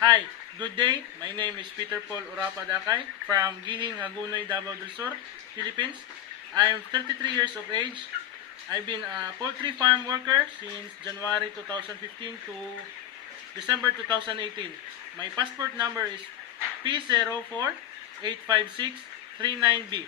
Hi, good day. My name is Peter Paul Urapa Dakay from Gihing, Hagunoy, Davao del Sur, Philippines. I am 33 years of age. I've been a poultry farm worker since January 2015 to December 2018. My passport number is P0485639B.